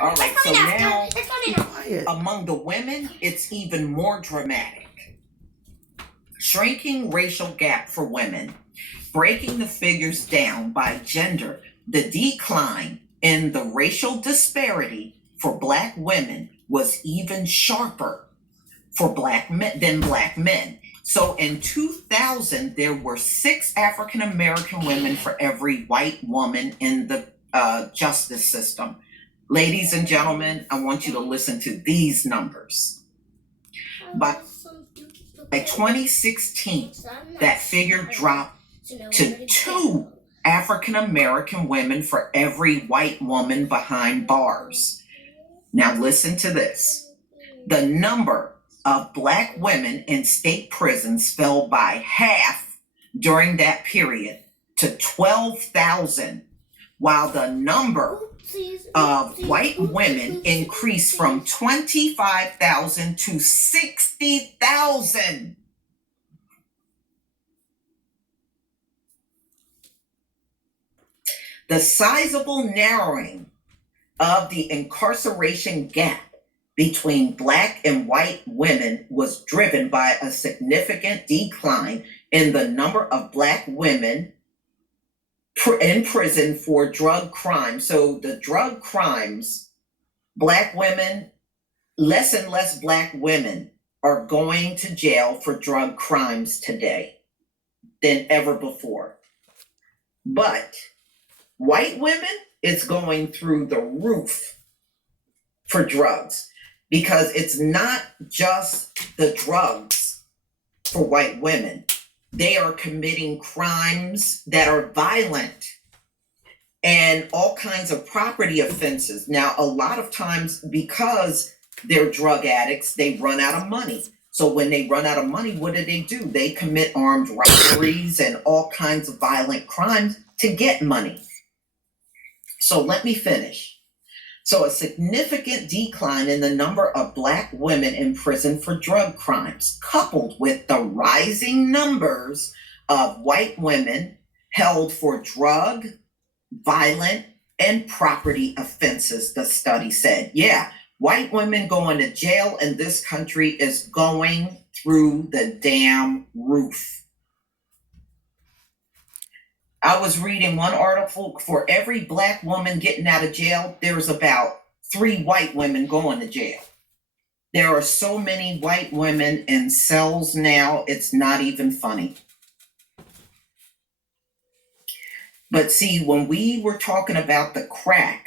All right, so now among the women, it's even more dramatic. Shrinking racial gap for women, breaking the figures down by gender, the decline in the racial disparity for Black women was even sharper for Black men than Black men. So in 2000, there were 6 African American women for every white woman in the justice system. Ladies and gentlemen, I want you to listen to these numbers. By 2016, that figure dropped to 2 African American women for every white woman behind bars. Now listen to this. The number of Black women in state prisons fell by half during that period to 12,000, while the number of white women increased from 25,000 to 60,000. The sizable narrowing of the incarceration gap between Black and white women was driven by a significant decline in the number of Black women in prison for drug crimes. So the drug crimes, Black women, less and less Black women are going to jail for drug crimes today than ever before. But white women, it's going through the roof for drugs, because it's not just the drugs for white women. They are committing crimes that are violent and all kinds of property offenses. Now, a lot of times, because they're drug addicts, they run out of money. So when they run out of money, what do? They commit armed robberies and all kinds of violent crimes to get money. So let me finish. So a significant decline in the number of Black women in prison for drug crimes, coupled with the rising numbers of white women held for drug, violent, and property offenses, the study said. Yeah, white women going to jail in this country is going through the damn roof. I was reading one article, for every Black woman getting out of jail, there's about 3 white women going to jail. There are so many white women in cells now, it's not even funny. But see, when we were talking about the crack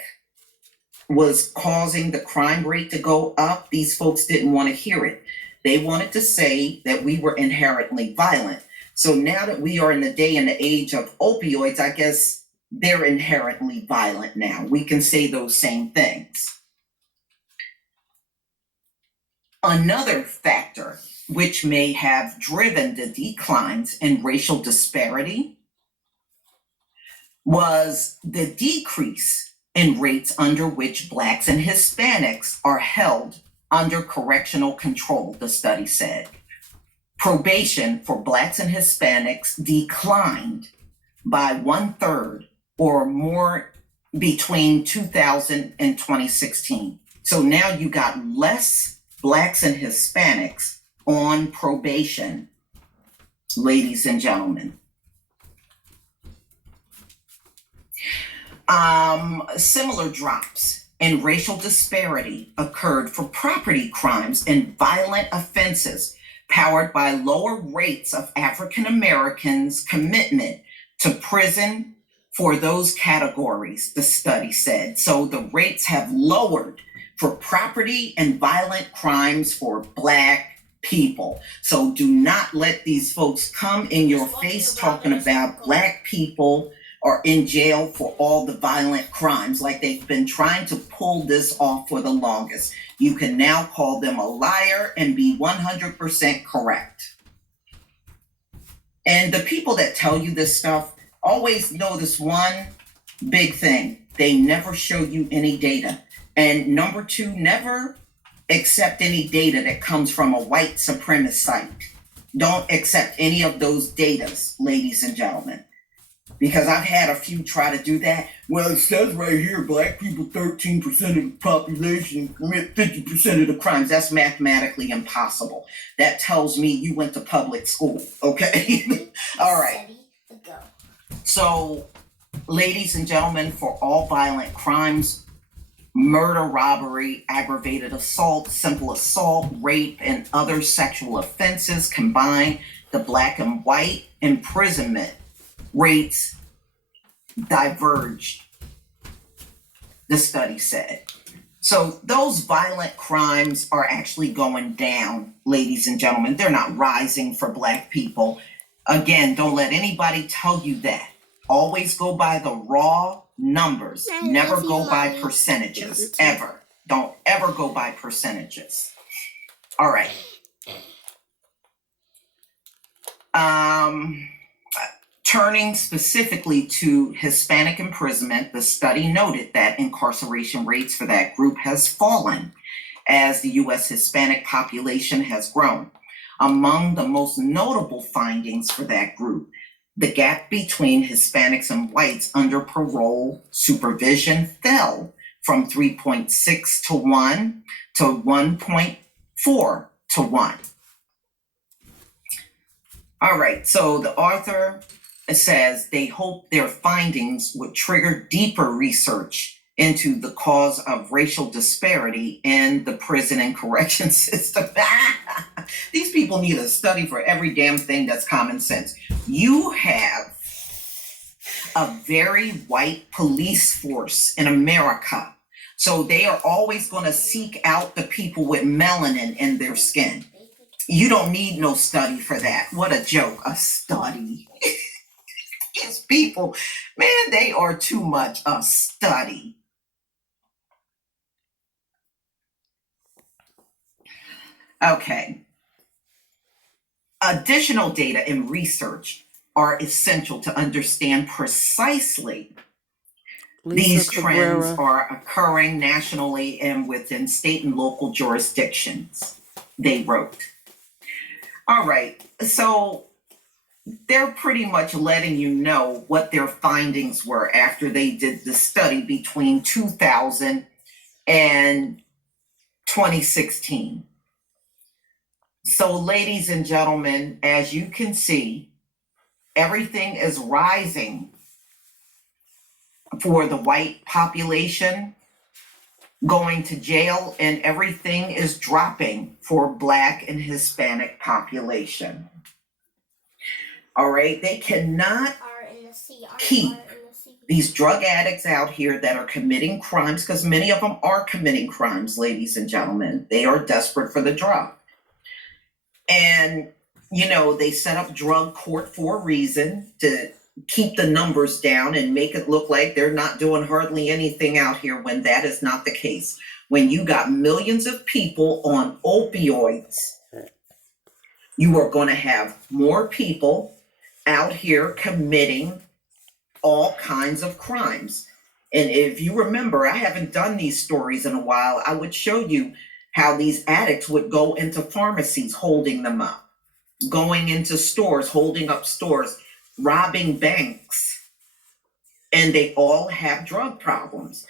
was causing the crime rate to go up, these folks didn't want to hear it. They wanted to say that we were inherently violent. So now that we are in the day and the age of opioids, I guess they're inherently violent now. We can say those same things. Another factor which may have driven the declines in racial disparity was the decrease in rates under which Blacks and Hispanics are held under correctional control, the study said. Probation for Blacks and Hispanics declined by 1/3 or more between 2000 and 2016. So now you got less Blacks and Hispanics on probation, ladies and gentlemen. Similar drops in racial disparity occurred for property crimes and violent offenses, powered by lower rates of African Americans' commitment to prison for those categories, the study said. So the rates have lowered for property and violent crimes for Black people. So do not let these folks come in your face talking about Black people are in jail for all the violent crimes, like they've been trying to pull this off for the longest. You can now call them a liar and be 100% correct. And the people that tell you this stuff always know this one big thing: they never show you any data. And number 2, never accept any data that comes from a white supremacist site. Don't accept any of those datas, ladies and gentlemen. because I've had a few try to do that. Well, it says right here, black people, 13% of the population, commit 50% of the crimes. That's mathematically impossible. That tells me you went to public school, okay? All right. So, ladies and gentlemen, for all violent crimes, murder, robbery, aggravated assault, simple assault, rape, and other sexual offenses combined, the black and white imprisonment rates diverged, the study said. So those violent crimes are actually going down, ladies and gentlemen. They're not rising for black people. Again, don't let anybody tell you that. Always go by the raw numbers. Never go by percentages, ever. Don't ever go by percentages. All right. Turning specifically to Hispanic imprisonment, the study noted that incarceration rates for that group has fallen as the U.S. Hispanic population has grown. Among the most notable findings for that group, the gap between Hispanics and whites under parole supervision fell from 3.6 to 1 to 1.4 to 1. All right, so the author says they hope their findings would trigger deeper research into the cause of racial disparity in the prison and correction system. These people need a study for every damn thing that's common sense. You have a very white police force in America, so they are always going to seek out the people with melanin in their skin. You don't need no study for that. What a joke, a study. These people, man, they are too much a study. Okay. Additional data and research are essential to understand precisely these trends are occurring nationally and within state and local jurisdictions, they wrote. All right, so they're pretty much letting you know what their findings were after they did the study between 2000 and 2016. So, ladies and gentlemen, as you can see, everything is rising for the white population going to jail, and everything is dropping for Black and Hispanic population. All right, they cannot keep these drug addicts out here that are committing crimes, because many of them are committing crimes, ladies and gentlemen. They are desperate for the drug. And, you know, they set up drug court for a reason, to keep the numbers down and make it look like they're not doing hardly anything out here, when that is not the case. When you got millions of people on opioids, you are going to have more people out here committing all kinds of crimes. And if you remember, I haven't done these stories in a while. I would show you how these addicts would go into pharmacies holding them up, going into stores, holding up stores, robbing banks, and they all have drug problems.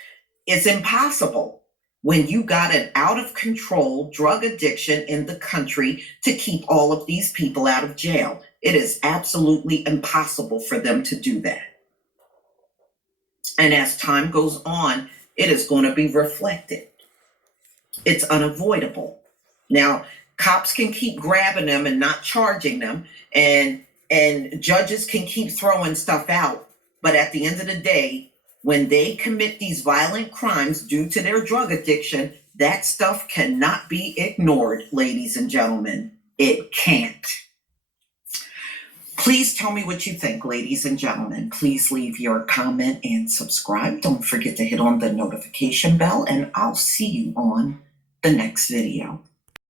It's impossible when you got an out of control drug addiction in the country to keep all of these people out of jail. It is absolutely impossible for them to do that. And as time goes on, it is going to be reflected. It's unavoidable. Now, cops can keep grabbing them and not charging them, and judges can keep throwing stuff out. But at the end of the day, when they commit these violent crimes due to their drug addiction, that stuff cannot be ignored, ladies and gentlemen. It can't. Please tell me what you think, ladies and gentlemen. Please leave your comment and subscribe. Don't forget to hit on the notification bell, and I'll see you on the next video.